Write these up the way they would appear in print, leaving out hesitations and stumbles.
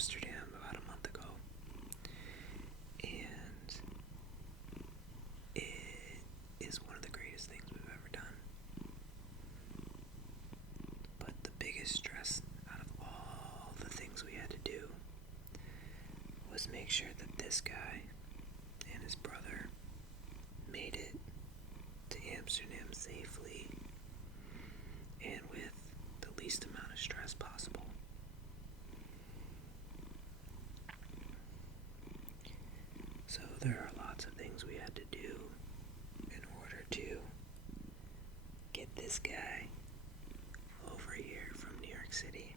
Amsterdam about a month ago, and it is one of the greatest things we've ever done. But the biggest stress out of all the things we had to do was make sure that this guy and his brother made it to Amsterdam safely and with the least amount of stress possible. So there are lots of things we had to do in order to get this guy over here from New York City.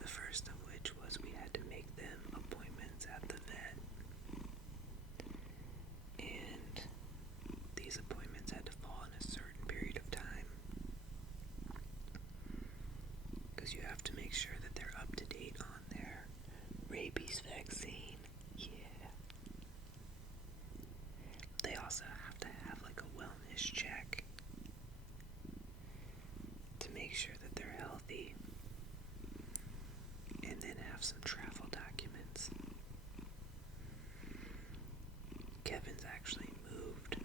The first of which was we had to make them appointments at the vet. And these appointments had to fall in a certain period of time, because you have to make sure that they're up to date on their rabies vaccine. Yeah. They also have to have like a wellness check to make sure that they're healthy, and then have some travel documents. Kevin's actually moved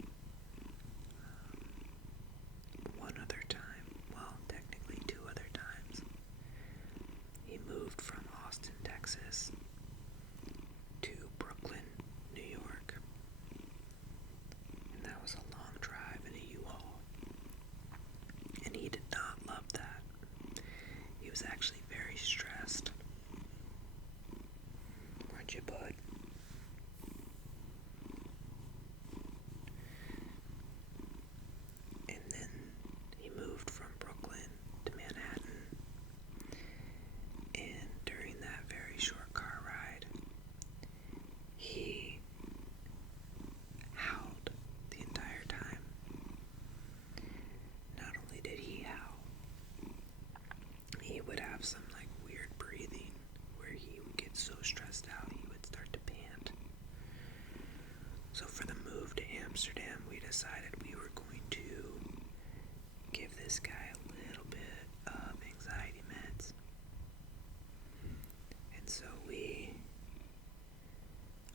one other time. Well, technically 2 other times. He moved from Austin, Texas to Brooklyn, New York. And that was a long drive in a U-Haul. And he did not love that. He was actually very stressed. Weren't you, bud? And then he moved from Brooklyn to Manhattan. And during that very short car ride, he howled the entire time. Not only did he howl, he would have some like weird breathing where he would get so stressed out he would start to pant. So for the move to Amsterdam, we decided we were going to give this guy a little bit of anxiety meds. And so we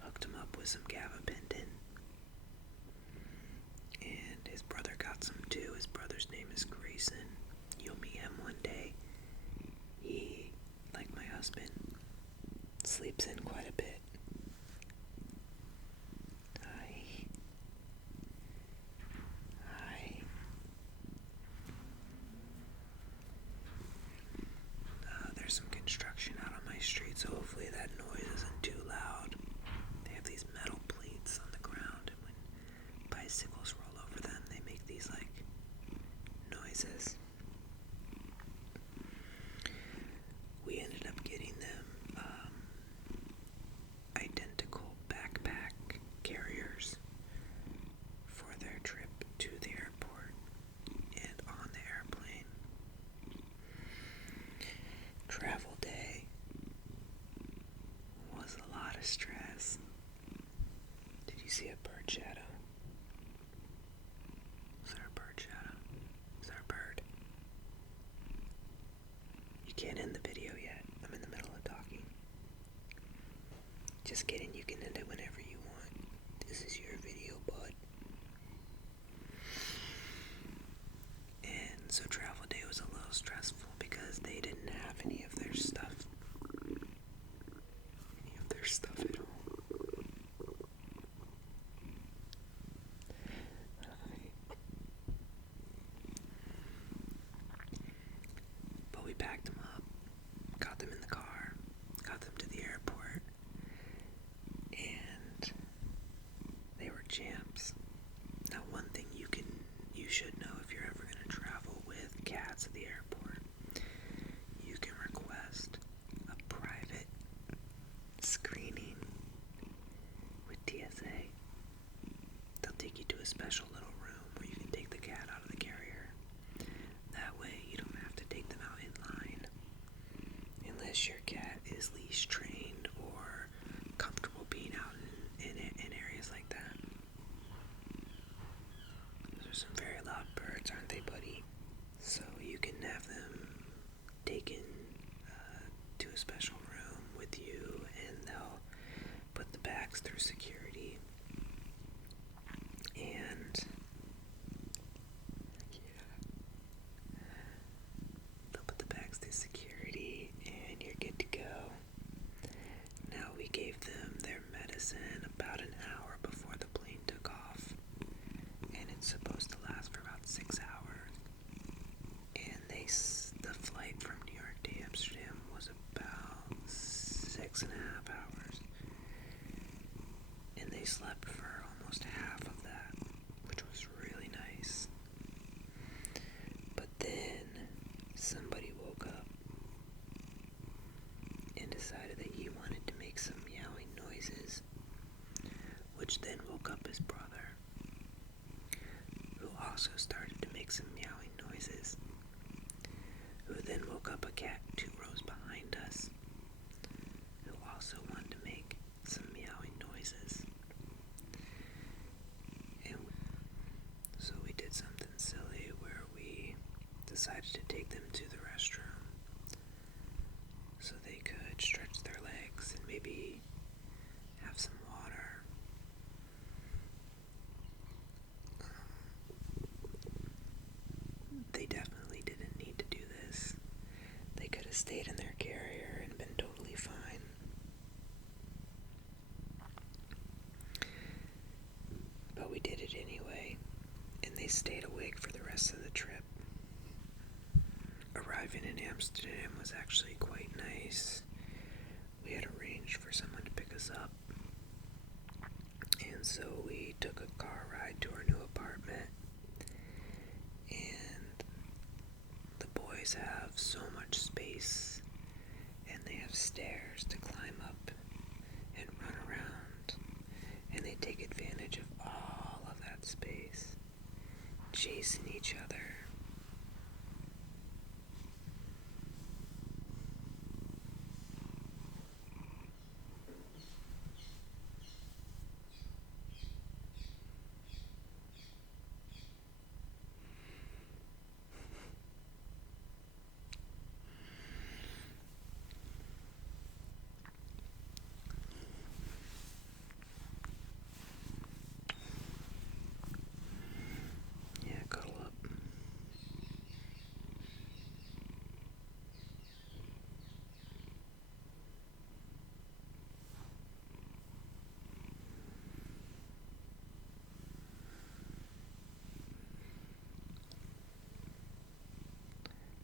hooked him up with some gabapentin. And his brother got some too. His brother's name is Grayson. You'll meet him one day. He, like my husband, sleeps in quite a bit. Hi. There's some construction out on my street, so hopefully that noise isn't too loud. They have these metal plates on the ground, and when bicycles roll over them, they make these like noises. We ended up getting them identical backpack carriers for their trip to the airport and on the airplane. Travel day was a lot of stress. Did you see a bird shadow? Is there a bird shadow? Is there a bird? You can't end the video yet. I'm in the middle of talking. Just kidding, you can end it whenever you want. This is your video, bud. And so travel day was a little stressful because they didn't have any of their stuff. At all. But we packed them up, got them in the car, got them to the airport, and they were champs. Now, one thing you should know if you're ever going to travel with cats at the airport, you can request a private screening with TSA. They'll take you to a special little room where you can take the cat out of the carrier. That way you don't have to take them out in line unless your and decided that he wanted to make some meowing noises, which then woke up his brother, who also started to make some meowing noises, who then woke up a cat 2 rows behind us, who also wanted to make some meowing noises. And so we did something silly where we decided to take them to the restroom so they could stretch their legs and maybe have some water. They definitely didn't need to do this. They could have stayed in their carrier and been totally fine. But we did it anyway, and they stayed awake for the rest of the trip. Arriving in Amsterdam was actually quite nice. We had arranged for someone to pick us up, and so we took a car ride to our new apartment. And the boys have so much space, and they have stairs to climb up and run around, and they take advantage of all of that space, chasing each other. Yeah, cuddle up.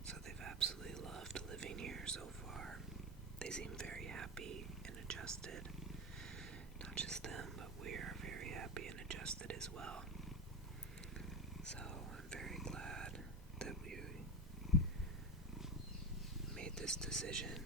So they've absolutely loved living here so far. They seem very happy and adjusted. Not just them, but we're very happy and adjusted as well. So I'm very glad that we made this decision